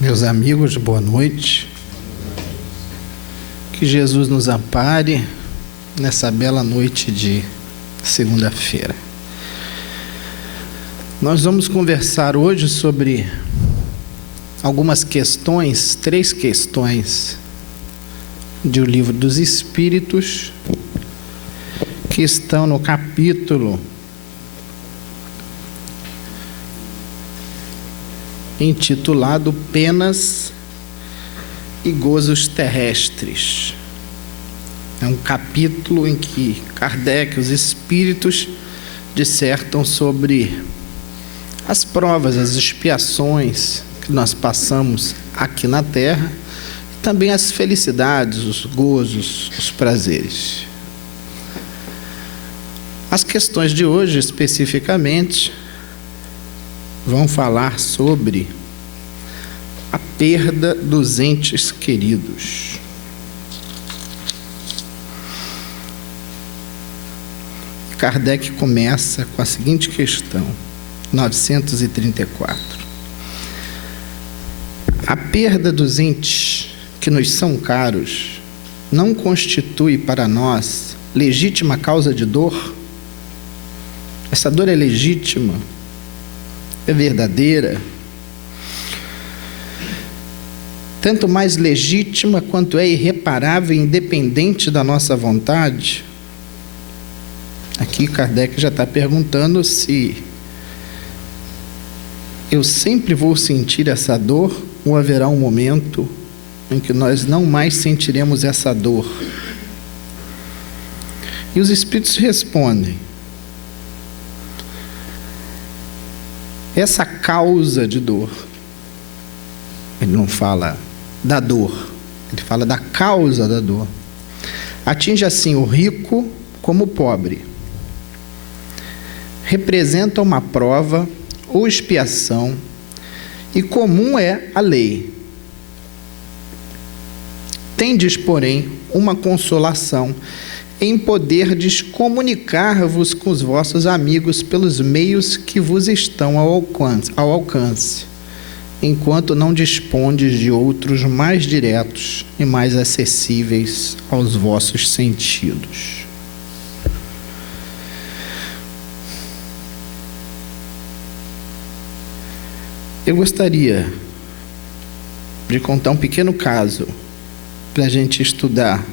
Meus amigos, boa noite. Que Jesus nos ampare nessa bela noite de segunda-feira. Nós vamos conversar hoje sobre algumas questões, 3 questões do Livro dos Espíritos, que estão no capítulo intitulado Penas e Gozos Terrestres. É um capítulo em que Kardec, os Espíritos, dissertam sobre as provas, as expiações que nós passamos aqui na Terra, e também as felicidades, os gozos, os prazeres. As questões de hoje, especificamente, vão falar sobre a perda dos entes queridos. Kardec começa com a seguinte questão, 934. A perda dos entes que nos são caros não constitui para nós legítima causa de dor? Essa dor é legítima? É verdadeira? Tanto mais legítima quanto é irreparável e independente da nossa vontade? Aqui Kardec já está perguntando se eu sempre vou sentir essa dor ou haverá um momento em que nós não mais sentiremos essa dor. E os Espíritos respondem: essa causa de dor, ele não fala da dor, ele fala da causa da dor, atinge assim o rico como o pobre, representa uma prova ou expiação, e comum é a lei. Tendes, porém, uma consolação em poderdes comunicar-vos com os vossos amigos pelos meios que vos estão ao alcance, enquanto não dispondes de outros mais diretos e mais acessíveis aos vossos sentidos. Eu gostaria de contar um pequeno caso para a gente estudar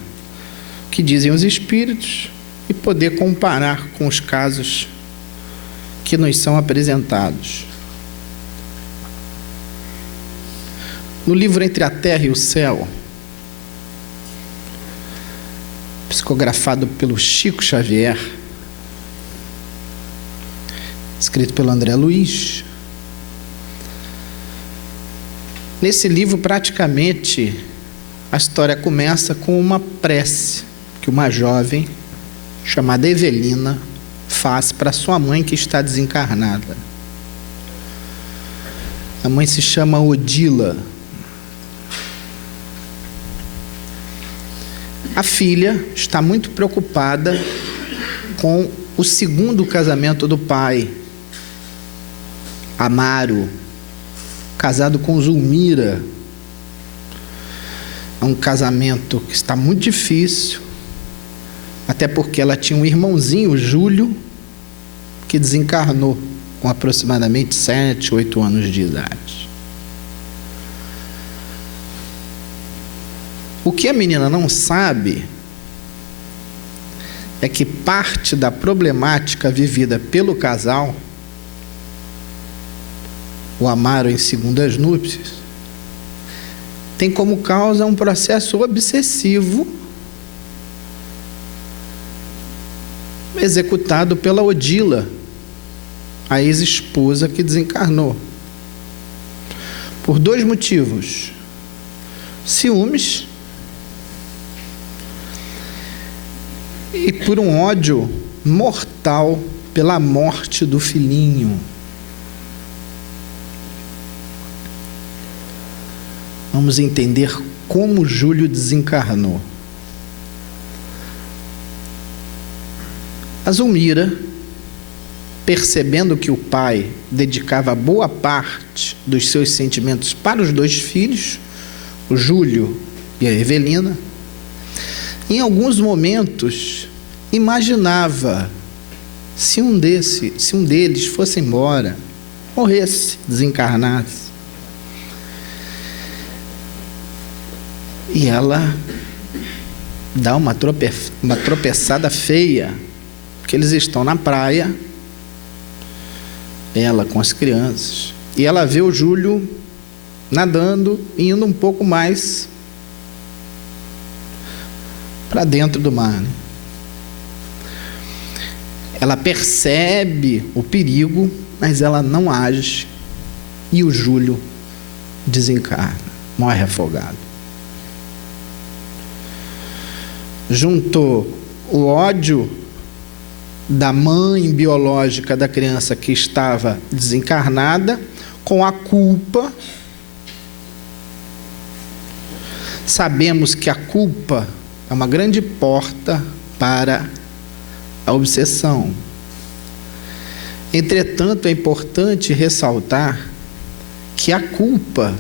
o que dizem os Espíritos e poder comparar com os casos que nos são apresentados. No livro Entre a Terra e o Céu, psicografado pelo Chico Xavier, escrito pelo André Luiz, nesse livro praticamente a história começa com uma prece que uma jovem chamada Evelina faz para sua mãe que está desencarnada. A mãe se chama Odila. A filha está muito preocupada com o segundo casamento do pai, Amaro, casado com Zulmira. É um casamento que está muito difícil, até porque ela tinha um irmãozinho, Júlio, que desencarnou com aproximadamente 7, 8 anos de idade. O que a menina não sabe é que parte da problemática vivida pelo casal, o Amaro em segundas núpcias, tem como causa um processo obsessivo executado pela Odila, a ex-esposa que desencarnou, por 2 motivos: ciúmes e por um ódio mortal pela morte do filhinho. Vamos entender como Júlio desencarnou. A Zulmira percebendo que o pai dedicava boa parte dos seus sentimentos para os dois filhos, o Júlio e a Evelina, em alguns momentos imaginava se um deles fosse embora, morresse, desencarnasse. E ela dá uma tropeçada feia, porque eles estão na praia, ela com as crianças, e ela vê o Júlio nadando e indo um pouco mais para dentro do mar, né? Ela percebe o perigo, mas ela não age, e o Júlio desencarna, morre afogado. Juntou o ódio da mãe biológica da criança que estava desencarnada com a culpa. Sabemos que a culpa é uma grande porta para a obsessão. Entretanto, é importante ressaltar que a culpa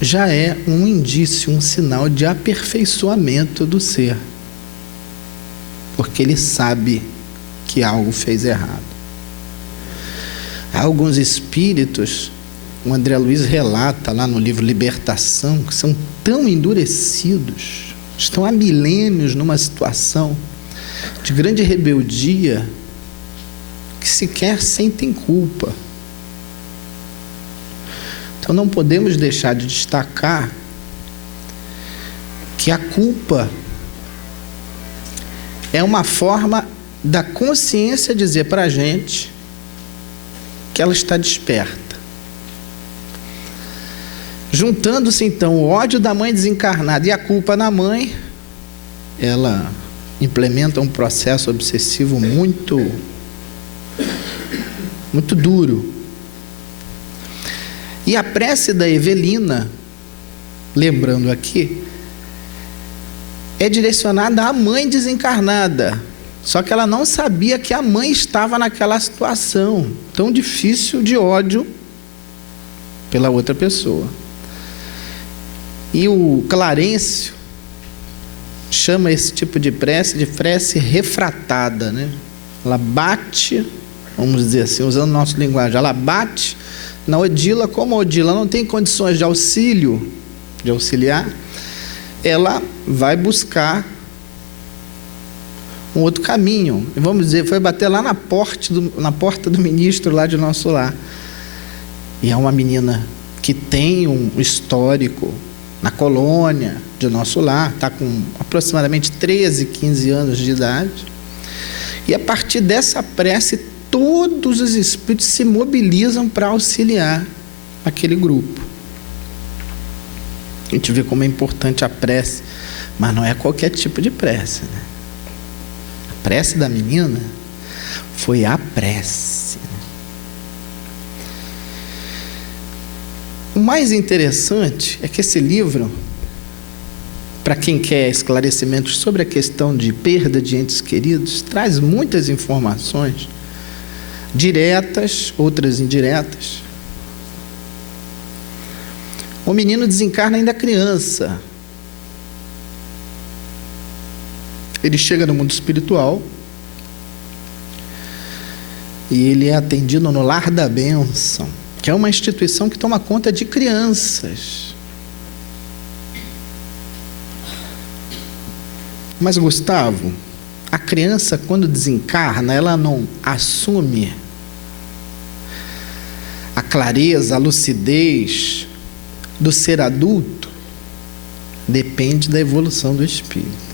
já é um indício, um sinal de aperfeiçoamento do ser, porque ele sabe que algo fez errado. Há alguns espíritos, o André Luiz relata lá no livro Libertação, que são tão endurecidos, estão há milênios numa situação de grande rebeldia, que sequer sentem culpa. Então não podemos deixar de destacar que a culpa é uma forma da consciência dizer para a gente que ela está desperta. Juntando-se então o ódio da mãe desencarnada e a culpa na mãe, ela implementa um processo obsessivo muito duro. E a prece da Evelina, lembrando aqui, é direcionada à mãe desencarnada. Só que ela não sabia que a mãe estava naquela situação tão difícil de ódio pela outra pessoa. E o Clarencio chama esse tipo de prece refratada, né? Ela bate, vamos dizer assim, usando o nosso linguagem, ela bate na Odila, como a Odila não tem condições de auxiliar, ela vai buscar um outro caminho. Vamos dizer, foi bater lá na porta do ministro lá de nosso lar. E é uma menina que tem um histórico na colônia de nosso lar, está com aproximadamente 13, 15 anos de idade. E a partir dessa prece, todos os espíritos se mobilizam para auxiliar aquele grupo. A gente vê como é importante a prece, mas não é qualquer tipo de prece, né? A prece da menina foi a prece. O mais interessante é que esse livro, para quem quer esclarecimentos sobre a questão de perda de entes queridos, traz muitas informações diretas, outras indiretas. O menino desencarna ainda criança. Ele chega no mundo espiritual e ele é atendido no Lar da Bênção, que é uma instituição que toma conta de crianças. Mas, Gustavo, a criança, quando desencarna, ela não assume a clareza, a lucidez do ser adulto. Depende da evolução do espírito.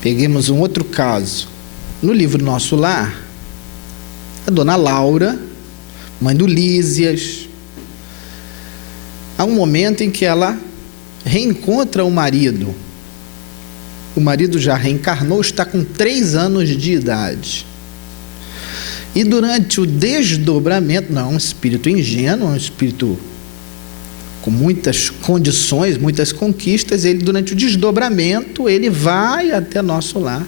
Peguemos um outro caso. No livro Nosso Lar, a dona Laura, mãe do Lísias, há um momento em que ela reencontra o marido. O marido já reencarnou, está com 3 anos de idade. E durante o desdobramento, não é um espírito ingênuo, é um espírito com muitas condições, muitas conquistas, ele, durante o desdobramento, ele vai até nosso lar,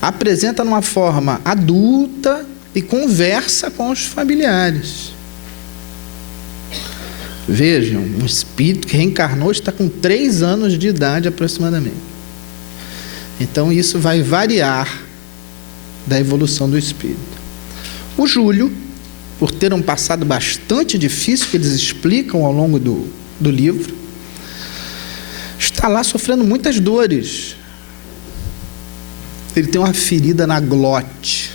apresenta numa forma adulta e conversa com os familiares. Vejam, um espírito que reencarnou está com 3 anos de idade aproximadamente. Então isso vai variar da evolução do espírito. O Júlio, por ter um passado bastante difícil, que eles explicam ao longo do livro, está lá sofrendo muitas dores. Ele tem uma ferida na glote.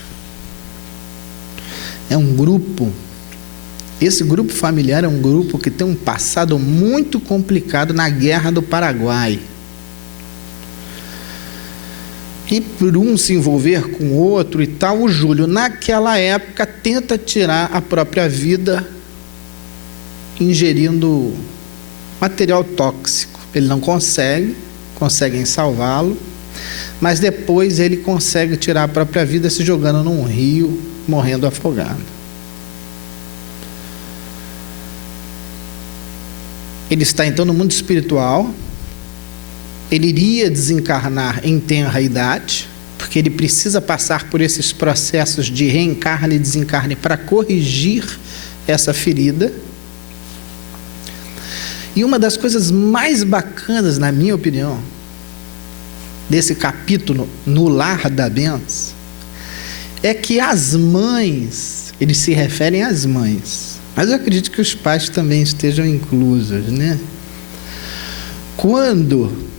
É um grupo, esse grupo familiar é um grupo que tem um passado muito complicado na Guerra do Paraguai. E por um se envolver com o outro e tal, o Júlio, naquela época, tenta tirar a própria vida ingerindo material tóxico. Ele não conseguem salvá-lo, mas depois ele consegue tirar a própria vida se jogando num rio, morrendo afogado. Ele está então no mundo espiritual. Ele iria desencarnar em tenra idade, porque ele precisa passar por esses processos de reencarne e desencarne para corrigir essa ferida. E uma das coisas mais bacanas, na minha opinião, desse capítulo, No Lar da Benção, é que as mães, eles se referem às mães, mas eu acredito que os pais também estejam inclusos, né? Quando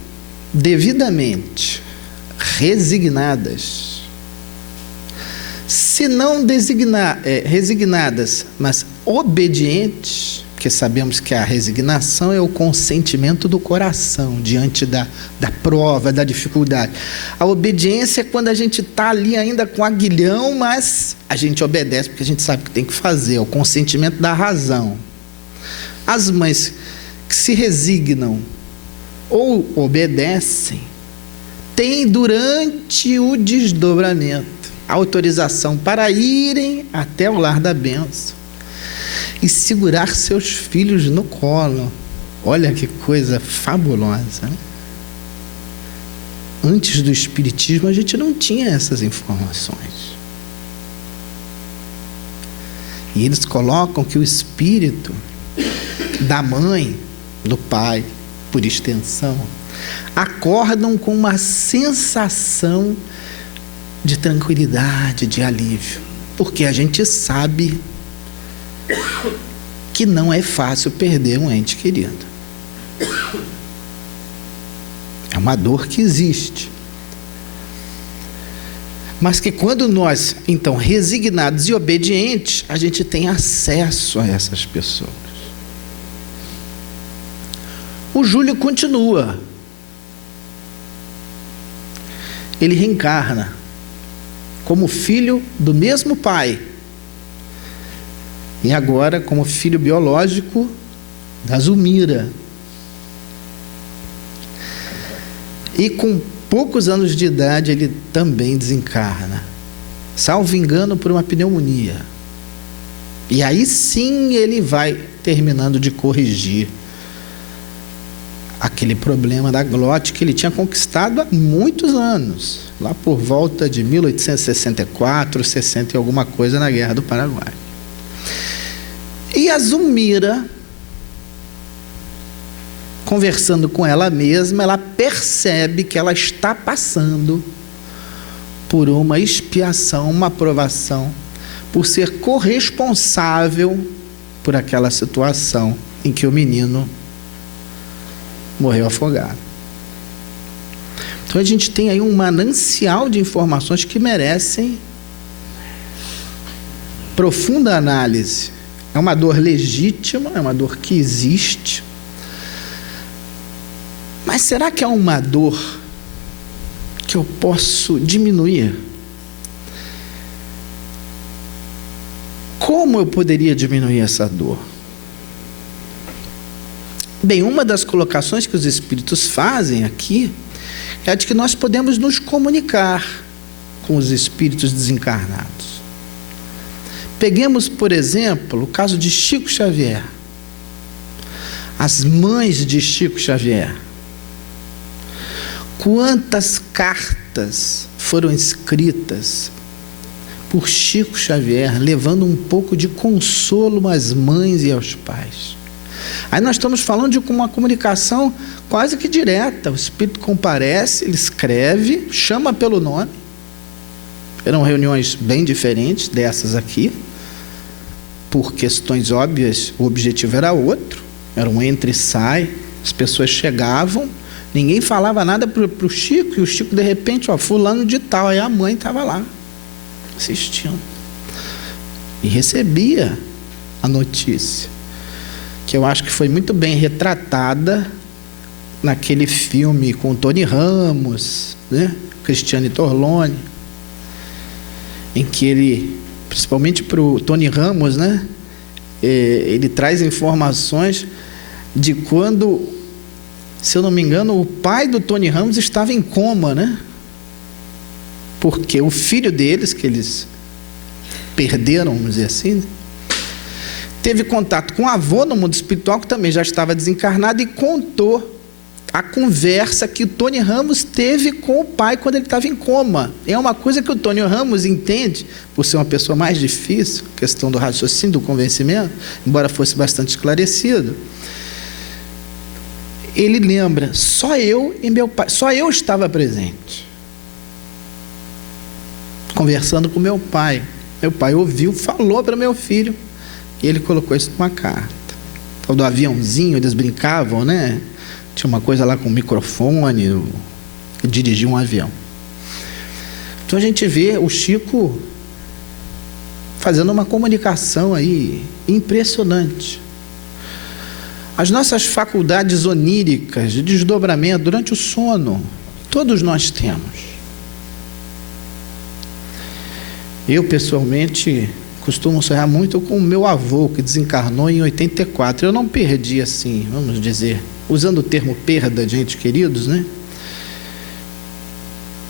devidamente resignadas, se não resignadas, mas obedientes, porque sabemos que a resignação é o consentimento do coração diante da prova, da dificuldade. A obediência é quando a gente está ali ainda com aguilhão, mas a gente obedece porque a gente sabe o que tem que fazer, é o consentimento da razão. As mães que se resignam ou obedecem, têm durante o desdobramento autorização para irem até o lar da bênção e segurar seus filhos no colo. Olha que coisa fabulosa, né? Antes do Espiritismo a gente não tinha essas informações. E eles colocam que o espírito da mãe, do pai, por extensão, acordam com uma sensação de tranquilidade, de alívio, porque a gente sabe que não é fácil perder um ente querido. É uma dor que existe, mas que quando nós, então, resignados e obedientes, a gente tem acesso a essas pessoas. O Júlio continua. Ele reencarna como filho do mesmo pai, e agora como filho biológico da Zulmira. E com poucos anos de idade ele também desencarna, salvo engano, por uma pneumonia. E aí sim ele vai terminando de corrigir aquele problema da glote que ele tinha conquistado há muitos anos, lá por volta de 1864, 60 e alguma coisa, na Guerra do Paraguai. E a Zulmira, conversando com ela mesma, ela percebe que ela está passando por uma expiação, uma provação, por ser corresponsável por aquela situação em que o menino morreu afogado. Então a gente tem aí um manancial de informações que merecem profunda análise. É uma dor legítima, é uma dor que existe, mas será que é uma dor que eu posso diminuir? Como eu poderia diminuir essa dor? Bem, uma das colocações que os espíritos fazem aqui é a de que nós podemos nos comunicar com os espíritos desencarnados. Peguemos, por exemplo, o caso de Chico Xavier. as mães de Chico Xavier. Quantas cartas foram escritas por Chico Xavier, levando um pouco de consolo às mães e aos pais. Aí nós estamos falando de uma comunicação quase que direta. O Espírito comparece, ele escreve, chama pelo nome. Eram reuniões bem diferentes dessas aqui. Por questões óbvias, o objetivo era outro. Era um entra e sai. As pessoas chegavam, ninguém falava nada para o Chico, e o Chico, de repente, fulano de tal, aí a mãe estava lá, assistindo. E recebia a notícia, que eu acho que foi muito bem retratada naquele filme com o Tony Ramos, né? Cristiane Torlone, em que ele, principalmente para o Tony Ramos, né? Ele traz informações de quando, se eu não me engano, o pai do Tony Ramos estava em coma, né? Porque o filho deles, que eles perderam, vamos dizer assim, né? Teve contato com o avô no mundo espiritual, que também já estava desencarnado, e contou a conversa que o Tony Ramos teve com o pai quando ele estava em coma. É uma coisa que o Tony Ramos entende, por ser uma pessoa mais difícil, questão do raciocínio, do convencimento, embora fosse bastante esclarecido. Ele lembra, só eu e meu pai, só eu estava presente, conversando com meu pai. Meu pai ouviu, falou para meu filho, e ele colocou isso numa carta. Tal do aviãozinho, eles brincavam, né? Tinha uma coisa lá com microfone, dirigia um avião. Então a gente vê o Chico fazendo uma comunicação aí impressionante. As nossas faculdades oníricas de desdobramento durante o sono, todos nós temos. Eu, pessoalmente, costumo sonhar muito com o meu avô, que desencarnou em 84. Eu não perdi, assim, vamos dizer, usando o termo perda de entes queridos, né?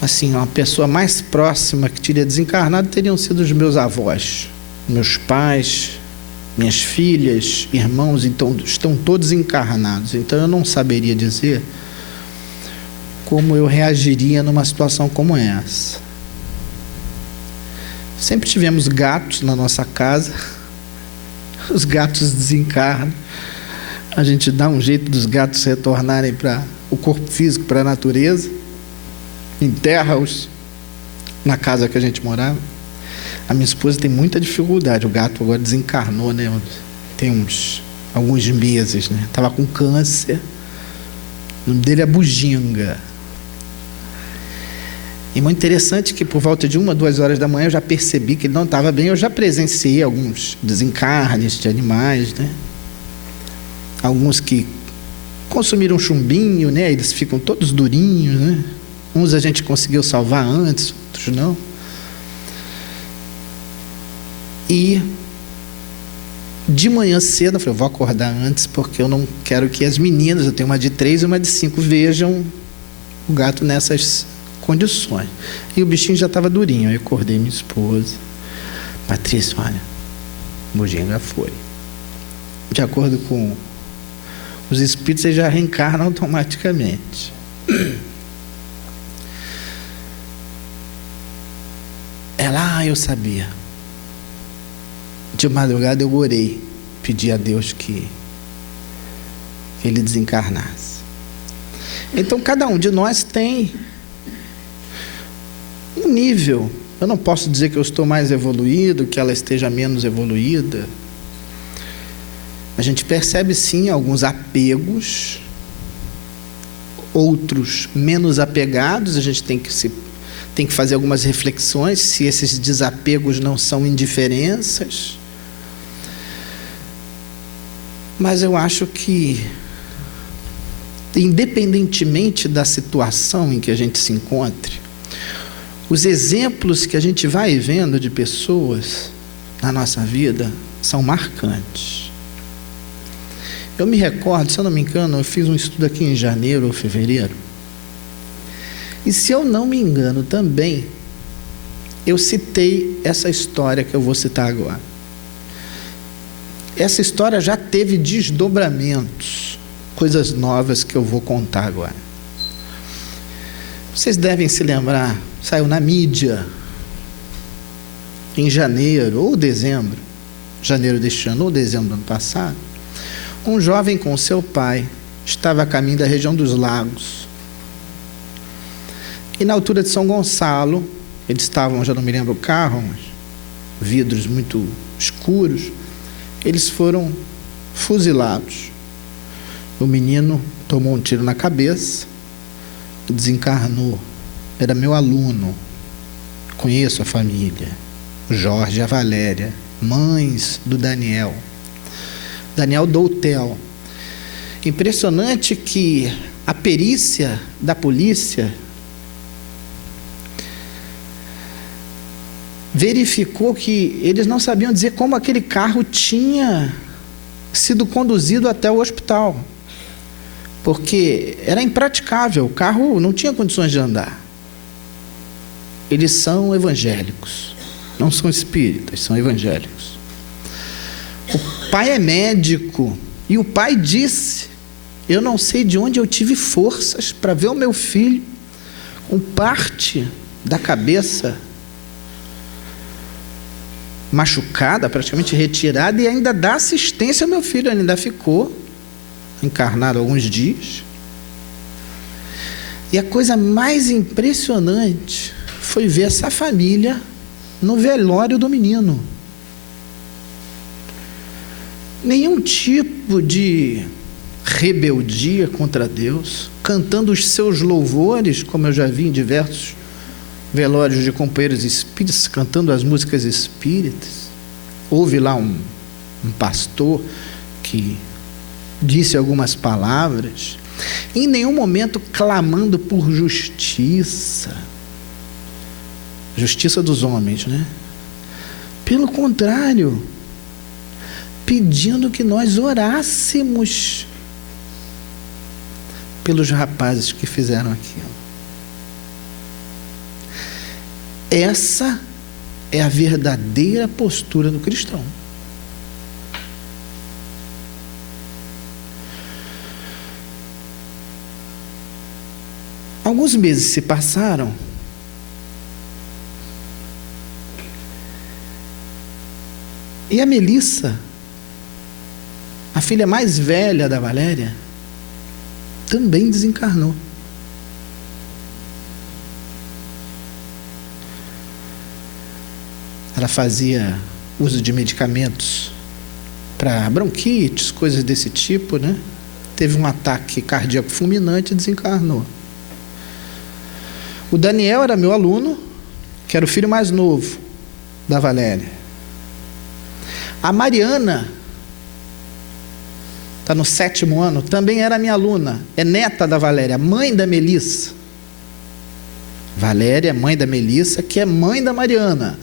Assim, uma pessoa mais próxima que teria desencarnado teriam sido os meus avós, meus pais, minhas filhas, irmãos, então estão todos encarnados. Então eu não saberia dizer como eu reagiria numa situação como essa. Sempre tivemos gatos na nossa casa. Os gatos desencarnam. A gente dá um jeito dos gatos retornarem para o corpo físico, para a natureza. Enterra-os na casa que a gente morava. A minha esposa tem muita dificuldade. O gato agora desencarnou, né? Tem alguns meses, né? Estava com câncer. O nome dele é Bujinga. E muito interessante que por volta de 1, 2 horas da manhã eu já percebi que ele não estava bem. Eu já presenciei alguns desencarnes de animais, né? Alguns que consumiram chumbinho, né? Eles ficam todos durinhos, né? Uns a gente conseguiu salvar antes, outros não. E de manhã cedo eu falei, vou acordar antes, porque eu não quero que as meninas, eu tenho uma de 3 e uma de 5, vejam o gato nessas condições. E o bichinho já estava durinho. Aí eu acordei minha esposa. Patrícia, olha, o Bujinga foi. De acordo com os espíritos, eles já reencarnam automaticamente. Ela, eu sabia. De madrugada eu orei, pedi a Deus que ele desencarnasse. Então cada um de nós tem um nível. Eu não posso dizer que eu estou mais evoluído, que ela esteja menos evoluída. A gente percebe sim alguns apegos, outros menos apegados. A gente tem que fazer algumas reflexões se esses desapegos não são indiferenças. Mas eu acho que, independentemente da situação em que a gente se encontre, os exemplos que a gente vai vendo de pessoas na nossa vida são marcantes. Eu me recordo, se eu não me engano, eu fiz um estudo aqui em janeiro ou fevereiro, e se eu não me engano também, eu citei essa história que eu vou citar agora. Essa história já teve desdobramentos coisas novas que eu vou contar agora. Vocês devem se lembrar, saiu na mídia em janeiro ou dezembro, janeiro deste ano ou dezembro do ano passado, um jovem com seu pai estava a caminho da região dos Lagos. E na altura de São Gonçalo, eles estavam, já não me lembro o carro, mas vidros muito escuros, eles foram fuzilados. O menino tomou um tiro na cabeça e desencarnou. Era meu aluno, conheço a família, o Jorge e a Valéria, mães do Daniel Doutel. Impressionante que a perícia da polícia verificou que eles não sabiam dizer como aquele carro tinha sido conduzido até o hospital, porque era impraticável, o carro não tinha condições de andar. Eles são evangélicos, não são espíritas, são evangélicos. O pai é médico e o pai disse: eu não sei de onde eu tive forças para ver o meu filho com parte da cabeça machucada, praticamente retirada, e ainda dá assistência ao meu filho. Ele ainda ficou encarnado alguns dias. E a coisa mais impressionante foi ver essa família no velório do menino. Nenhum tipo de rebeldia contra Deus, cantando os seus louvores, como eu já vi em diversos velórios de companheiros espíritas, cantando as músicas espíritas. Houve lá um pastor que disse algumas palavras, em nenhum momento clamando por justiça dos homens, né? Pelo contrário, pedindo que nós orássemos pelos rapazes que fizeram aquilo. Essa é a verdadeira postura do cristão. Alguns meses se passaram e a Melissa, a filha mais velha da Valéria, também desencarnou. Ela fazia uso de medicamentos para bronquites, coisas desse tipo, né? Teve um ataque cardíaco fulminante e desencarnou. O Daniel era meu aluno, que era o filho mais novo da Valéria. A Mariana, está no 7º ano, também era minha aluna, é neta da Valéria, mãe da Melissa. Valéria, mãe da Melissa, que é mãe da Mariana.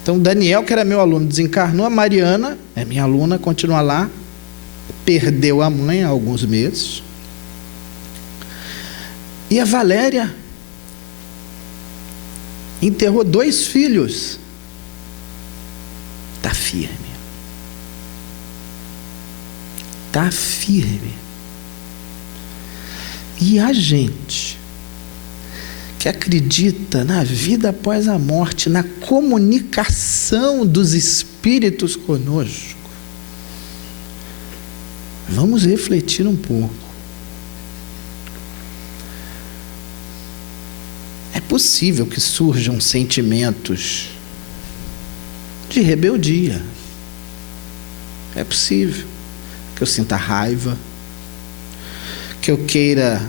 Então, Daniel, que era meu aluno, desencarnou. A Mariana, é minha aluna, continua lá, perdeu a mãe há alguns meses. E a Valéria enterrou 2 filhos. Está firme. Está firme. E a gente que acredita na vida após a morte, na comunicação dos espíritos conosco, vamos refletir um pouco. É possível que surjam sentimentos de rebeldia. É possível que eu sinta raiva, que eu queira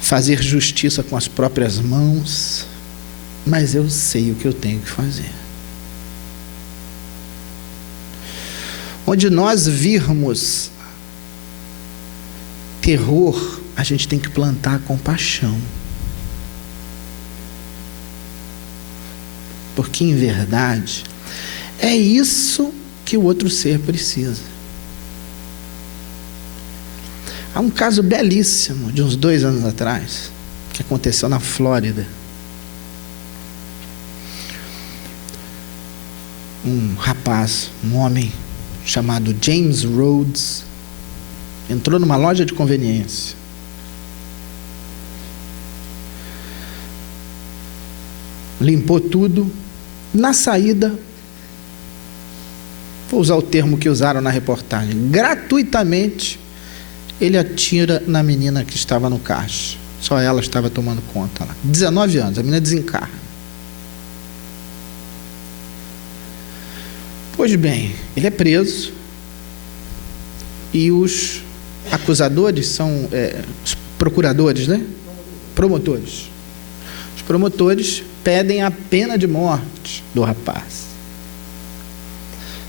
fazer justiça com as próprias mãos, mas eu sei o que eu tenho que fazer. Onde nós virmos terror, a gente tem que plantar compaixão. Porque, em verdade, é isso que o outro ser precisa. Há um caso belíssimo, de uns 2 anos atrás, que aconteceu na Flórida. Um rapaz, um homem chamado James Rhodes, entrou numa loja de conveniência. Limpou tudo. Na saída, vou usar o termo que usaram na reportagem, gratuitamente, ele atira na menina que estava no caixa. Só ela estava tomando conta lá. 19 anos, a menina desencarna. Pois bem, ele é preso e os acusadores são os procuradores, né? Promotores. Os promotores pedem a pena de morte do rapaz.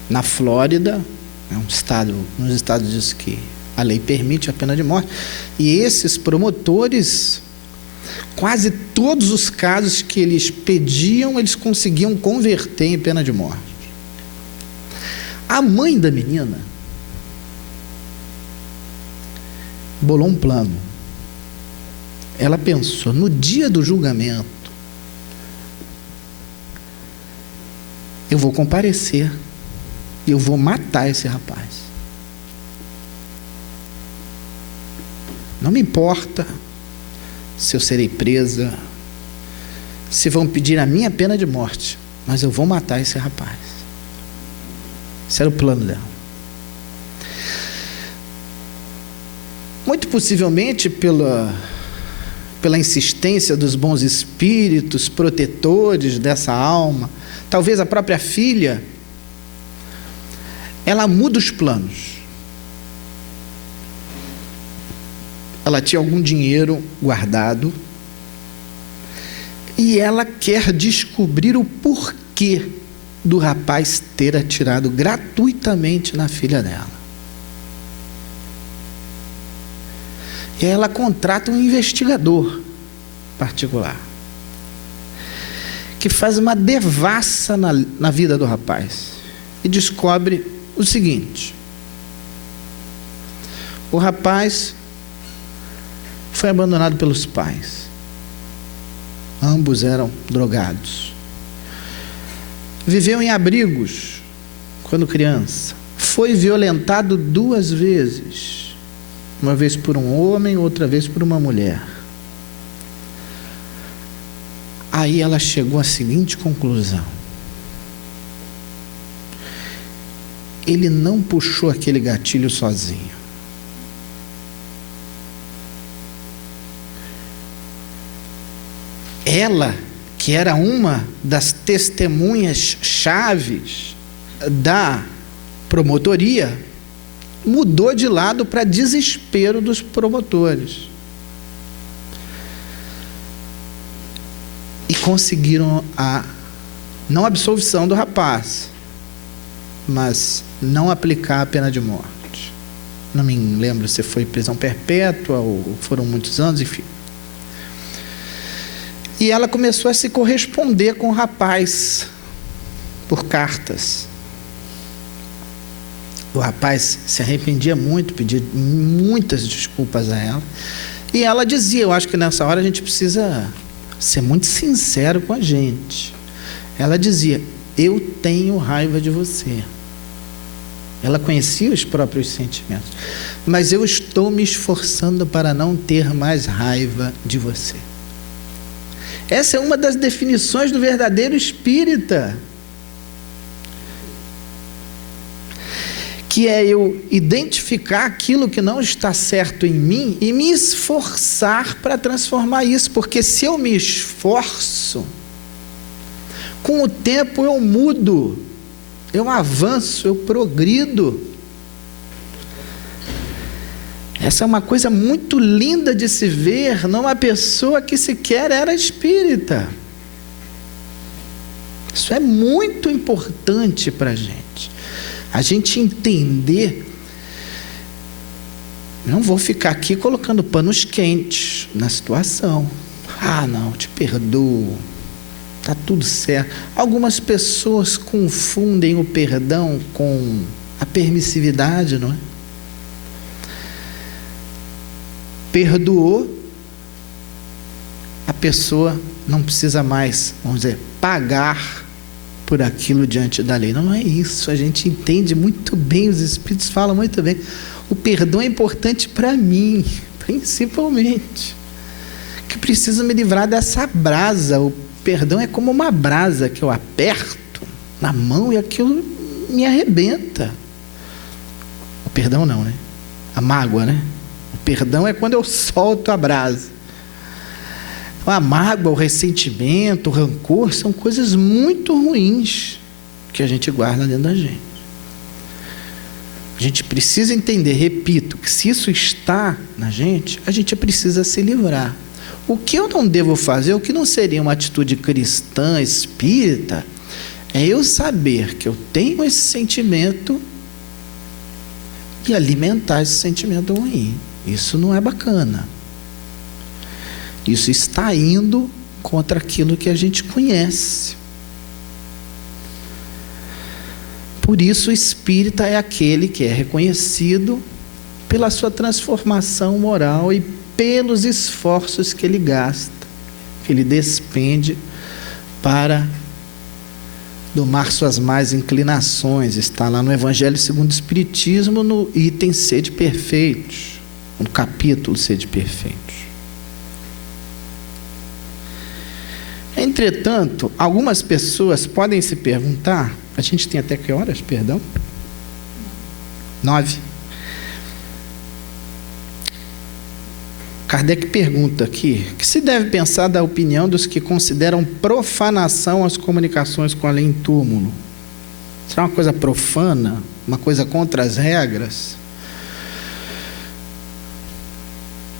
Na Flórida, é um estado, nos Estados Unidos que a lei permite a pena de morte, e esses promotores, quase todos os casos que eles pediam, eles conseguiam converter em pena de morte. A mãe da menina bolou um plano. Ela pensou, no dia do julgamento, eu vou comparecer e eu vou matar esse rapaz. Não me importa se eu serei presa, se vão pedir a minha pena de morte, mas eu vou matar esse rapaz. Esse era o plano dela. Muito possivelmente pela insistência dos bons espíritos protetores dessa alma, talvez a própria filha, ela muda os planos. Ela tinha algum dinheiro guardado e ela quer descobrir o porquê do rapaz ter atirado gratuitamente na filha dela. E ela contrata um investigador particular que faz uma devassa na vida do rapaz e descobre o seguinte: o rapaz foi abandonado pelos pais. Ambos eram drogados. Viveu em abrigos quando criança. Foi violentado 2 vezes. Uma vez por um homem, outra vez por uma mulher. Aí ela chegou à seguinte conclusão: ele não puxou aquele gatilho sozinho. Ela, que era uma das testemunhas chaves da promotoria, mudou de lado para desespero dos promotores. E conseguiram não a absolvição do rapaz, mas não aplicar a pena de morte. Não me lembro se foi prisão perpétua ou foram muitos anos, enfim. E ela começou a se corresponder com o rapaz por cartas. O rapaz se arrependia muito, pedia muitas desculpas a ela. E ela dizia: eu acho que nessa hora a gente precisa ser muito sincero com a gente. Ela dizia: eu tenho raiva de você. Ela conhecia os próprios sentimentos. Mas eu estou me esforçando para não ter mais raiva de você. Essa é uma das definições do verdadeiro espírita, que é eu identificar aquilo que não está certo em mim e me esforçar para transformar isso, porque se eu me esforço, com o tempo eu mudo, eu avanço, eu progrido. Essa é uma coisa muito linda de se ver numa pessoa que sequer era espírita. Isso é muito importante para a gente entender. Não vou ficar aqui colocando panos quentes na situação. Ah, não, te perdoo, está tudo certo. Algumas pessoas confundem o perdão com a permissividade, não é? Perdoou, a pessoa não precisa mais, vamos dizer, pagar por aquilo diante da lei. Não, não é isso. A gente entende muito bem, os Espíritos falam muito bem. O perdão é importante para mim, principalmente. Que preciso me livrar dessa brasa. O perdão é como uma brasa que eu aperto na mão e aquilo me arrebenta. O perdão não, né? A mágoa, né? O perdão é quando eu solto a brasa. A mágoa, o ressentimento, o rancor são coisas muito ruins que a gente guarda dentro da gente. A gente precisa entender, repito, que se isso está na gente, a gente precisa se livrar. O que eu não devo fazer, o que não seria uma atitude cristã, espírita, é eu saber que eu tenho esse sentimento e alimentar esse sentimento ruim. Isso não é bacana. Isso está indo contra aquilo que a gente conhece. Por isso, o espírita é aquele que é reconhecido pela sua transformação moral e pelos esforços que ele gasta, que ele despende para domar suas más inclinações. Está lá no Evangelho segundo o Espiritismo, no item Sede Perfeitos, no capítulo Sede Perfeitos. Entretanto, algumas pessoas podem se perguntar, a gente tem até que horas, perdão? 9. Kardec pergunta aqui, que se deve pensar da opinião dos que consideram profanação as comunicações com além-túmulo? Será uma coisa profana? Uma coisa contra as regras?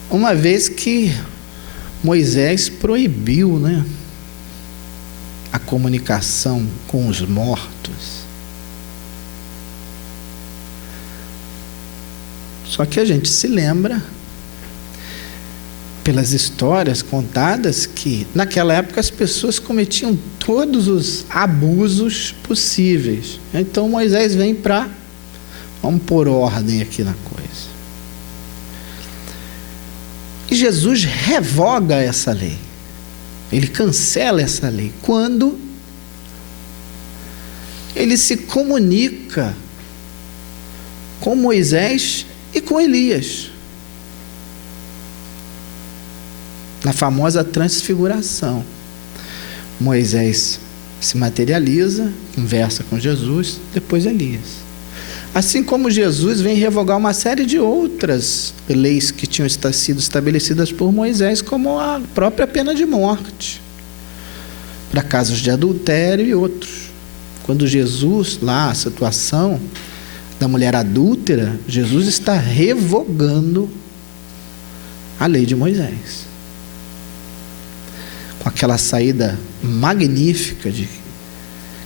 Uma vez que Moisés proibiu, né, a comunicação com os mortos. Só que a gente se lembra, pelas histórias contadas, que naquela época as pessoas cometiam todos os abusos possíveis. Então Moisés vem para, vamos pôr ordem aqui na coisa. E Jesus revoga essa lei. Ele cancela essa lei quando ele se comunica com Moisés e com Elias, na famosa transfiguração. Moisés se materializa, conversa com Jesus, depois Elias. Assim como Jesus vem revogar uma série de outras leis que tinham sido estabelecidas por Moisés, como a própria pena de morte, para casos de adultério e outros. Quando Jesus, lá, a situação da mulher adúltera, Jesus está revogando a lei de Moisés. Com aquela saída magnífica de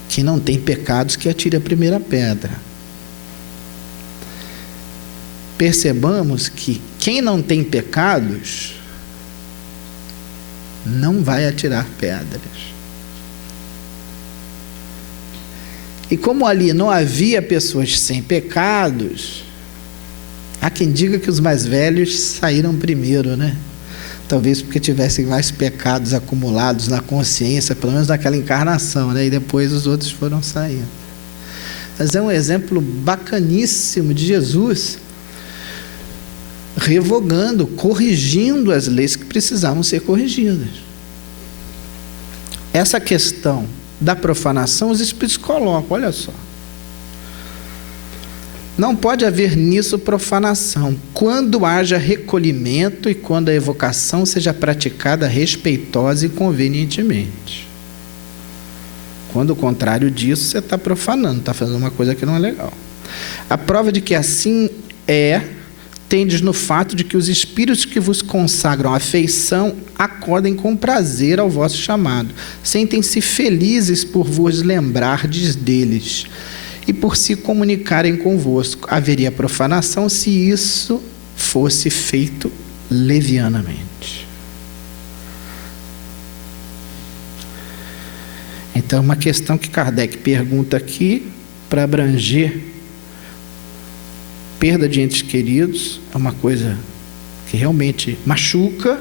que não tem pecados que atire a primeira pedra. Percebamos que quem não tem pecados não vai atirar pedras. E como ali não havia pessoas sem pecados, há quem diga que os mais velhos saíram primeiro, né? Talvez porque tivessem mais pecados acumulados na consciência, pelo menos naquela encarnação, né? E depois os outros foram saindo. Mas é um exemplo bacaníssimo de Jesus revogando, corrigindo as leis que precisavam ser corrigidas. Essa questão da profanação, os Espíritos colocam, olha só. Não pode haver nisso profanação, quando haja recolhimento e quando a evocação seja praticada respeitosa e convenientemente. Quando o contrário disso, você está profanando, está fazendo uma coisa que não é legal. A prova de que assim tendes no fato de que os espíritos que vos consagram afeição acodem com prazer ao vosso chamado, sentem-se felizes por vos lembrardes deles e por se comunicarem convosco. Haveria profanação se isso fosse feito levianamente. Então, uma questão que Kardec pergunta aqui, para abranger perda de entes queridos, é uma coisa que realmente machuca.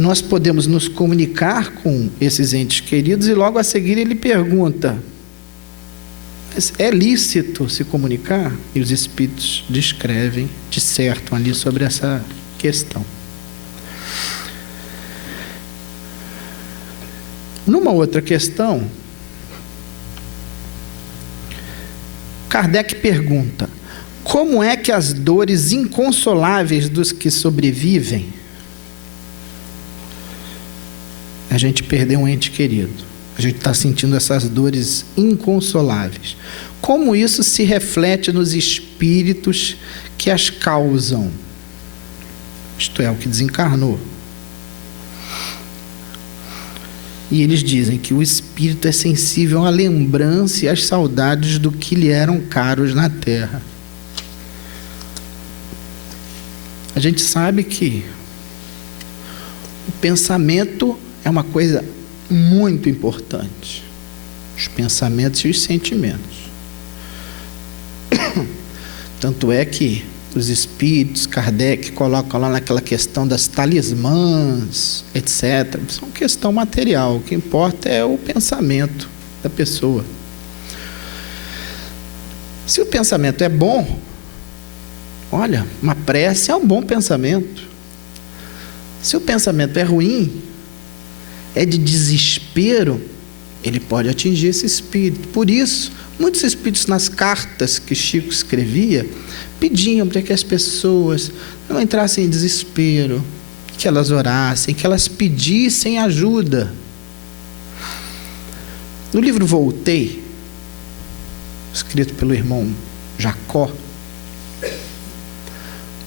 nós podemos nos comunicar com esses entes queridos e logo a seguir ele pergunta: mas é lícito se comunicar? E os espíritos dissertam ali sobre essa questão. Numa outra questão, Kardec pergunta: como é que as dores inconsoláveis dos que sobrevivem? A gente perdeu um ente querido, a gente está sentindo essas dores inconsoláveis. Como isso se reflete nos espíritos que as causam? Isto é, o que desencarnou. E eles dizem que o espírito é sensível à lembrança e às saudades do que lhe eram caros na terra. A gente sabe que o pensamento é uma coisa muito importante. Os pensamentos e os sentimentos. Tanto é que os espíritos, Kardec colocam lá naquela questão das talismãs, etc. Isso é uma questão material. O que importa é o pensamento da pessoa. Se o pensamento é bom, olha, uma prece é um bom pensamento. Se o pensamento é ruim, é de desespero, ele pode atingir esse espírito. Por isso, muitos espíritos, nas cartas que Chico escrevia, pediam para que as pessoas não entrassem em desespero, que elas orassem, que elas pedissem ajuda. No livro Voltei, escrito pelo irmão Jacó,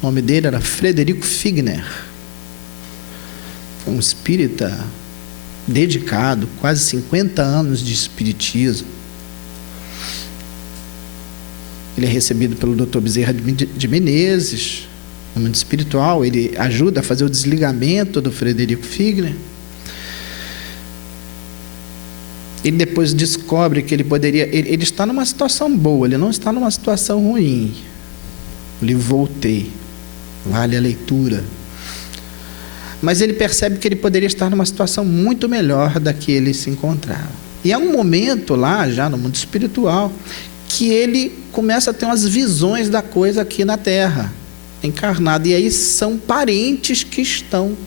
o nome dele era Frederico Figner, um espírita dedicado, quase 50 anos de espiritismo. Ele é recebido pelo Dr. Bezerra de Menezes, no mundo espiritual. Ele ajuda a fazer o desligamento do Frederico Figner. Ele depois descobre que ele poderia... Ele está numa situação boa, ele não está numa situação ruim. O livro Voltei, vale a leitura. Mas ele percebe que ele poderia estar numa situação muito melhor da que ele se encontrava. E há um momento lá, já no mundo espiritual, que ele começa a ter umas visões da coisa aqui na Terra, encarnado. E aí são parentes que estão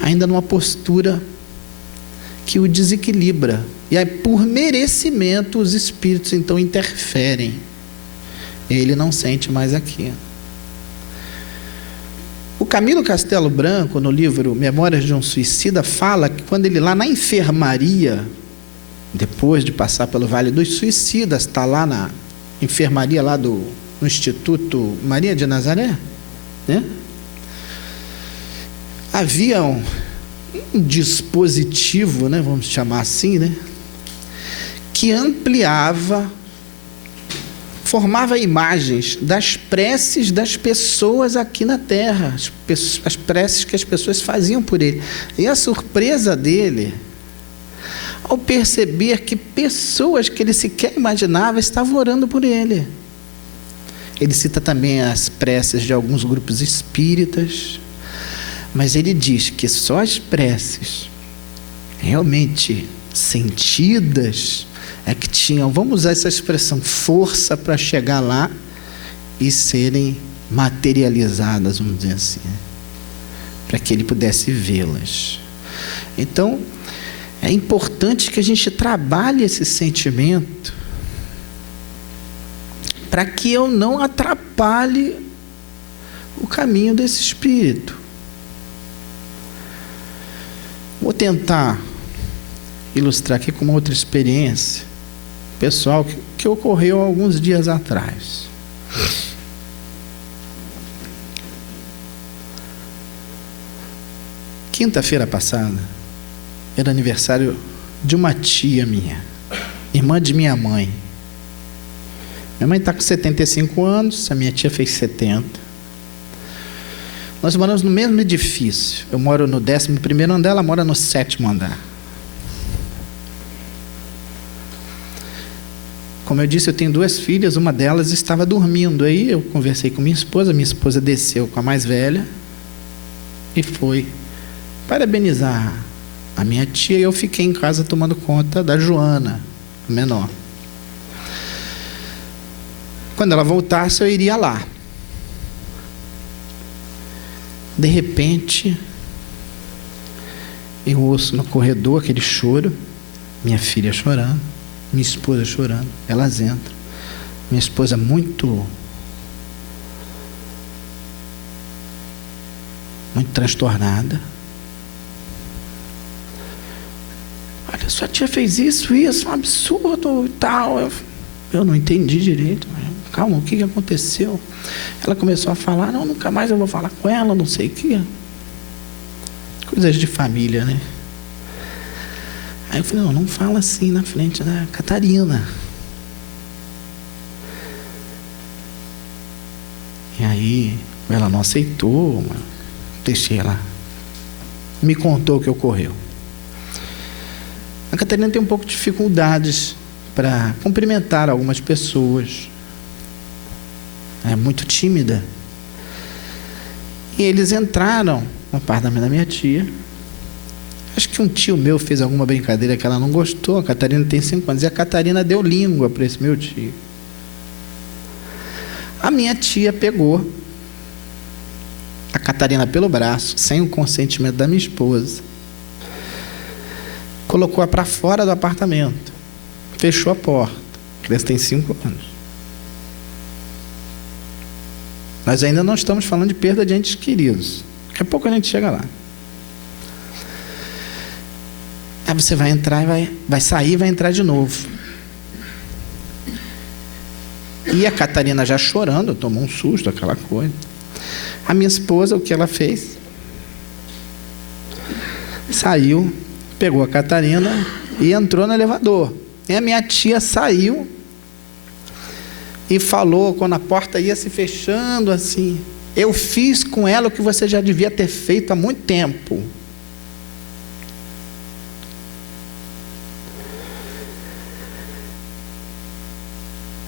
ainda numa postura que o desequilibra. E aí, por merecimento, os espíritos então interferem. Ele não sente mais aquilo. O Camilo Castelo Branco, no livro Memórias de um Suicida, fala que quando ele lá na enfermaria, depois de passar pelo Vale dos Suicidas, está lá na enfermaria lá no Instituto Maria de Nazaré, né? Havia um dispositivo, né, vamos chamar assim, né, que ampliava, formava imagens das preces das pessoas aqui na Terra, as preces que as pessoas faziam por ele. E a surpresa dele, ao perceber que pessoas que ele sequer imaginava estavam orando por ele. Ele cita também as preces de alguns grupos espíritas, mas ele diz que só as preces realmente sentidas é que tinham, vamos usar essa expressão, força para chegar lá e serem materializadas, vamos dizer assim, para que ele pudesse vê-las. Então, é importante que a gente trabalhe esse sentimento para que eu não atrapalhe o caminho desse espírito. Vou tentar ilustrar aqui com uma outra experiência pessoal que ocorreu alguns dias atrás. Quinta-feira passada era aniversário de uma tia minha, irmã de minha mãe. Minha mãe está com 75 anos, a minha tia fez 70. Nós moramos no mesmo edifício. Eu moro no 11º andar, ela mora no 7º andar. Como eu disse, eu tenho 2 filhas, uma delas estava dormindo. Aí eu conversei com minha esposa desceu com a mais velha e foi parabenizar a minha tia, e eu fiquei em casa tomando conta da Joana, a menor. Quando ela voltasse, eu iria lá. De repente, eu ouço no corredor aquele choro, minha filha chorando, minha esposa chorando, elas entram. Minha esposa muito transtornada. Olha, sua tia fez isso, um absurdo e tal. Eu não entendi direito. Calma, o que aconteceu? Ela começou a falar, não, nunca mais eu vou falar com ela, não sei o que. Coisas de família, né? Aí eu falei, não fala assim na frente da Catarina. E aí, ela não aceitou, deixei ela. Me contou o que ocorreu. A Catarina tem um pouco de dificuldades para cumprimentar algumas pessoas. É muito tímida. E eles entraram no apartamento da minha tia. Acho que um tio meu fez alguma brincadeira que ela não gostou. A Catarina tem 5 anos. E a Catarina deu língua para esse meu tio. A minha tia pegou a Catarina pelo braço, sem o consentimento da minha esposa. Colocou-a para fora do apartamento. Fechou a porta. A criança tem 5 anos. Nós ainda não estamos falando de perda de entes queridos. Daqui a pouco a gente chega lá. Aí você vai entrar e vai sair e vai entrar de novo. E a Catarina já chorando, tomou um susto, aquela coisa. A minha esposa, o que ela fez? Saiu, pegou a Catarina e entrou no elevador. E a minha tia saiu e falou, quando a porta ia se fechando assim, eu fiz com ela o que você já devia ter feito há muito tempo.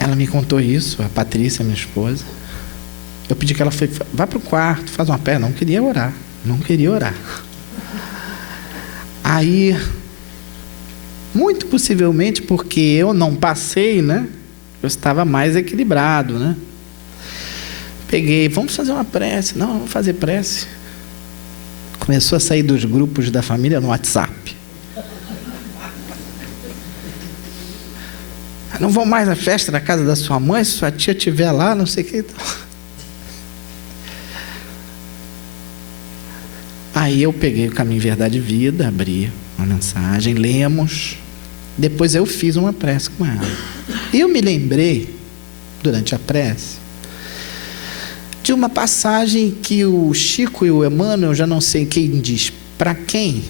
Ela me contou isso, a Patrícia, minha esposa. Eu pedi que ela vá para o quarto, faz uma prece. Não queria orar. Aí, muito possivelmente porque eu não passei, né? Eu estava mais equilibrado, né? Peguei, vamos fazer uma prece. Não, vamos fazer prece. Começou a sair dos grupos da família no WhatsApp. Não vão mais à festa da casa da sua mãe, se sua tia estiver lá, não sei o que. Aí eu peguei o Caminho, Verdade e Vida, abri uma mensagem, lemos. Depois eu fiz uma prece com ela. E eu me lembrei, durante a prece, de uma passagem que o Chico e o Emmanuel, já não sei quem diz para quem,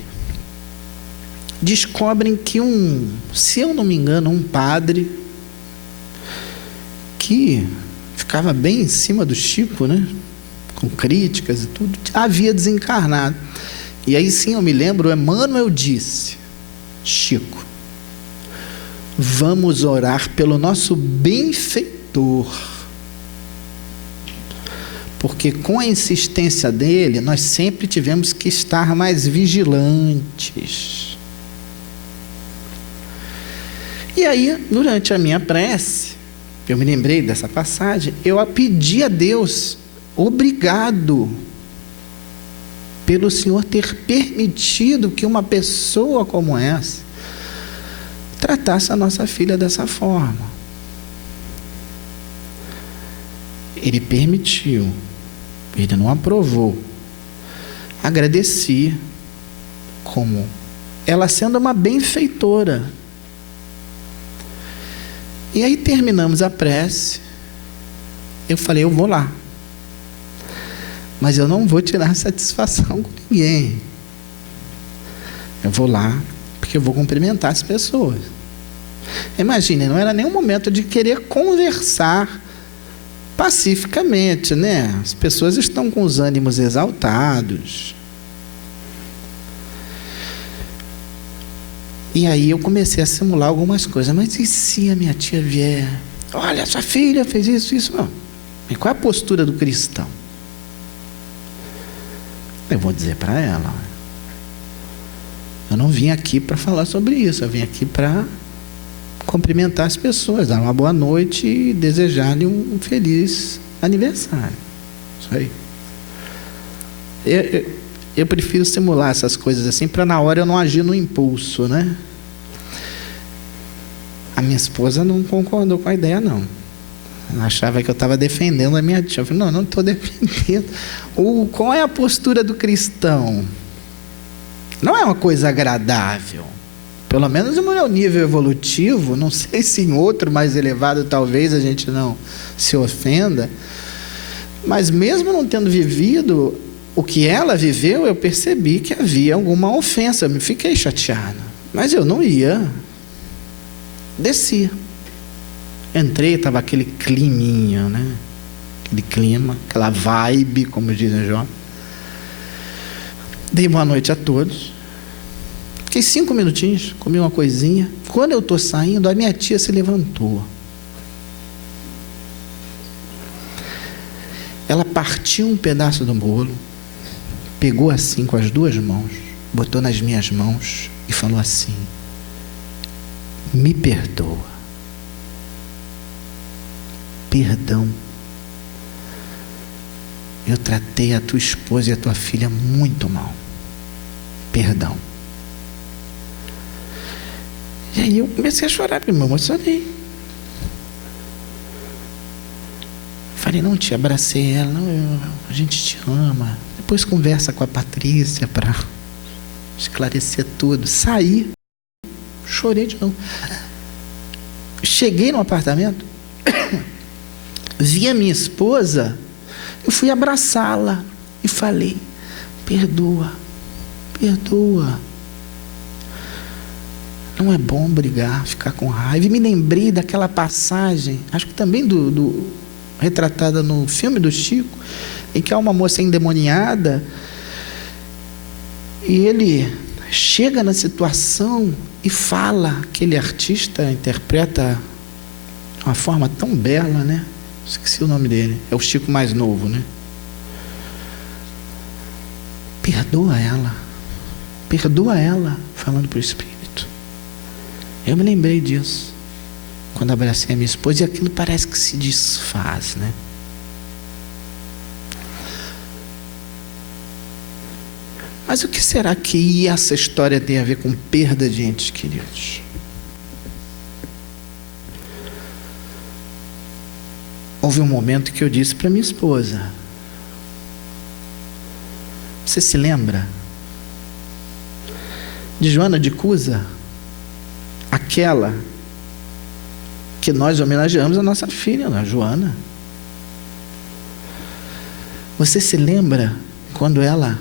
descobrem que se eu não me engano, um padre que ficava bem em cima do Chico, né? Com críticas e tudo, havia desencarnado. E aí sim eu me lembro, o Emmanuel disse, Chico, vamos orar pelo nosso benfeitor, porque com a insistência dele, nós sempre tivemos que estar mais vigilantes. E aí, durante a minha prece, eu me lembrei dessa passagem, eu pedi a Deus, obrigado pelo Senhor ter permitido que uma pessoa como essa tratasse a nossa filha dessa forma. Ele permitiu, ele não aprovou. Agradeci, como ela sendo uma benfeitora. E aí terminamos a prece. Eu falei, eu vou lá. Mas eu não vou tirar satisfação com ninguém. Eu vou lá, porque eu vou cumprimentar as pessoas. Imagine, não era nenhum momento de querer conversar pacificamente, né? As pessoas estão com os ânimos exaltados. E aí eu comecei a simular algumas coisas. Mas e se a minha tia vier? Olha, sua filha fez isso. Não. E qual é a postura do cristão? Eu vou dizer para ela. Eu não vim aqui para falar sobre isso, eu vim aqui para cumprimentar as pessoas, dar uma boa noite e desejar-lhe um feliz aniversário. Isso aí. Eu prefiro simular essas coisas assim, para na hora eu não agir no impulso, né? A minha esposa não concordou com a ideia, não. Ela achava que eu estava defendendo a minha tia. Eu falei, não estou defendendo. Qual é a postura do cristão? Não é uma coisa agradável. Pelo menos no meu nível evolutivo, não sei se em outro mais elevado talvez a gente não se ofenda, mas mesmo não tendo vivido o que ela viveu, eu percebi que havia alguma ofensa. Eu me fiquei chateado, mas eu não ia. Desci. Entrei, estava aquele climinha, né? Aquele clima, aquela vibe, como dizem os jovens. Dei boa noite a todos. Fiquei 5 minutinhos, comi uma coisinha. Quando eu estou saindo, a minha tia se levantou. Ela partiu um pedaço do bolo, pegou assim com as 2 mãos, botou nas minhas mãos e falou assim: me perdoa. Perdão. Eu tratei a tua esposa e a tua filha muito mal. Perdão. E aí eu comecei a chorar, porque me emocionei. Falei, não, tia, abracei ela, não, a gente te ama. Depois conversa com a Patrícia para esclarecer tudo. Saí, chorei de novo. Cheguei no apartamento, vi a minha esposa, eu fui abraçá-la e falei, perdoa, perdoa. Não é bom brigar, ficar com raiva. E me lembrei daquela passagem, acho que também retratada no filme do Chico, em que há uma moça endemoniada e ele chega na situação e fala, aquele artista interpreta de uma forma tão bela, né? Esqueci o nome dele, é o Chico mais novo, né? Perdoa ela, falando para o Espírito. Eu me lembrei disso quando abracei a minha esposa, e aquilo parece que se desfaz, né? Mas o que será que essa história tem a ver com perda de entes queridos? Houve um momento que eu disse para minha esposa: você se lembra de Joana de Cusa? Aquela que nós homenageamos a nossa filha, a Joana. Você se lembra quando ela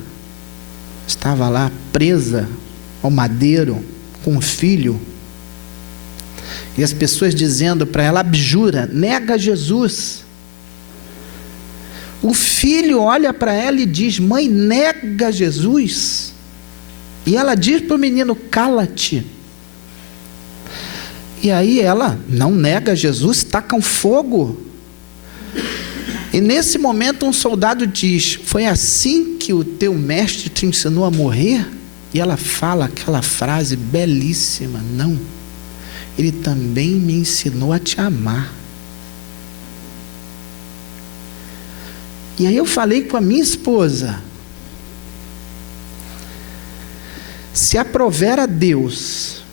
estava lá presa ao madeiro com o filho, e as pessoas dizendo para ela: abjura, nega Jesus. O filho olha para ela e diz: mãe, nega Jesus. E ela diz para o menino: cala-te. E aí ela não nega Jesus, taca um fogo. E nesse momento um soldado diz: foi assim que o teu mestre te ensinou a morrer? E ela fala aquela frase belíssima: não, ele também me ensinou a te amar. E aí eu falei com a minha esposa: se aprover a Deus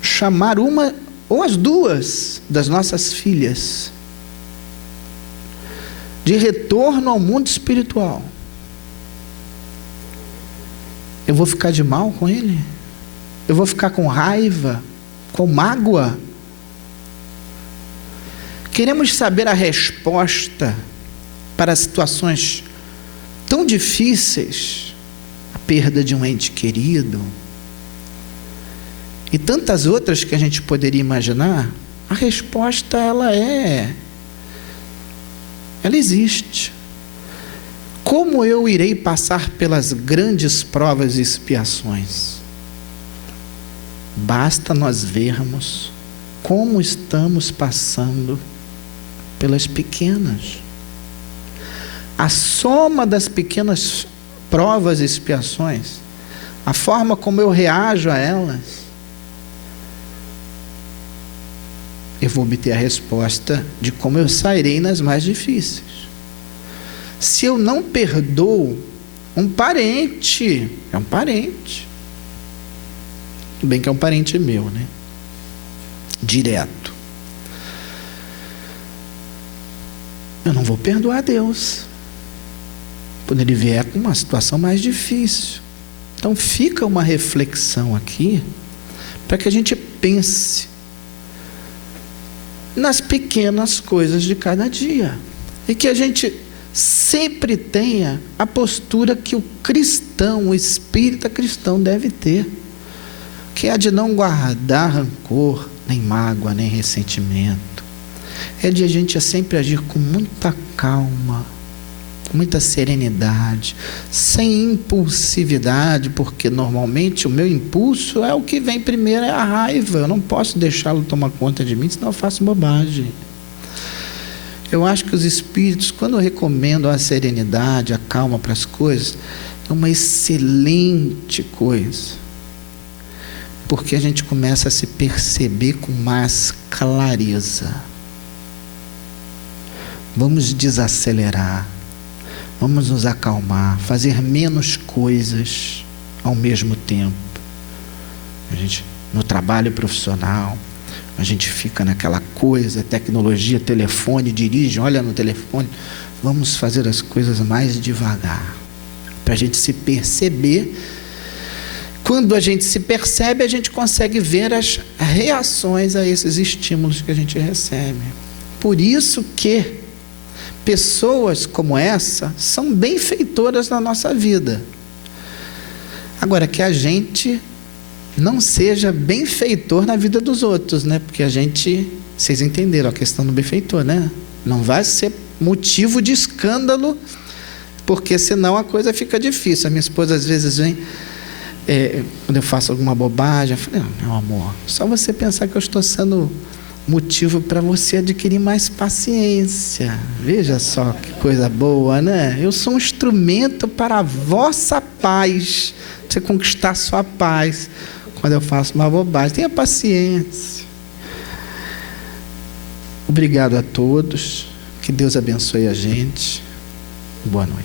chamar uma ou as 2 das nossas filhas de retorno ao mundo espiritual, eu vou ficar de mal com ele? Eu vou ficar com raiva, com mágoa? Queremos saber a resposta para situações tão difíceis, a perda de um ente querido e tantas outras que a gente poderia imaginar. A resposta ela existe. Como eu irei passar pelas grandes provas e expiações? Basta nós vermos como estamos passando pelas pequenas. A soma das pequenas provas e expiações, a forma como eu reajo a elas, eu vou obter a resposta de como eu sairei nas mais difíceis. Se eu não perdoo um parente, é um parente, tudo bem que é um parente meu, né? Direto. Eu não vou perdoar a Deus quando Ele vier com uma situação mais difícil. Então fica uma reflexão aqui, para que a gente pense nas pequenas coisas de cada dia, e que a gente sempre tenha a postura que o cristão, o espírita cristão deve ter, que é a de não guardar rancor, nem mágoa, nem ressentimento. É de a gente sempre agir com muita calma, muita serenidade, sem impulsividade, porque normalmente o meu impulso é o que vem primeiro, é a raiva. Eu não posso deixá-lo tomar conta de mim, senão eu faço bobagem. Eu acho que os espíritos, quando recomendam a serenidade, a calma para as coisas, é uma excelente coisa, porque a gente começa a se perceber com mais clareza. Vamos desacelerar, vamos nos acalmar, fazer menos coisas ao mesmo tempo. A gente, no trabalho profissional, a gente fica naquela coisa, tecnologia, telefone, dirige, olha no telefone. Vamos fazer as coisas mais devagar, para a gente se perceber. Quando a gente se percebe, a gente consegue ver as reações a esses estímulos que a gente recebe. Por isso que pessoas como essa são benfeitoras na nossa vida. Agora, que a gente não seja benfeitor na vida dos outros, né? Porque a gente, vocês entenderam a questão do benfeitor, né? Não vai ser motivo de escândalo, porque senão a coisa fica difícil. A minha esposa às vezes vem, quando eu faço alguma bobagem, eu falo: meu amor, só você pensar que eu estou sendo motivo para você adquirir mais paciência. Veja só que coisa boa, né? Eu sou um instrumento para a vossa paz, você conquistar a sua paz. Quando eu faço uma bobagem, tenha paciência. Obrigado a todos, que Deus abençoe a gente. Boa noite.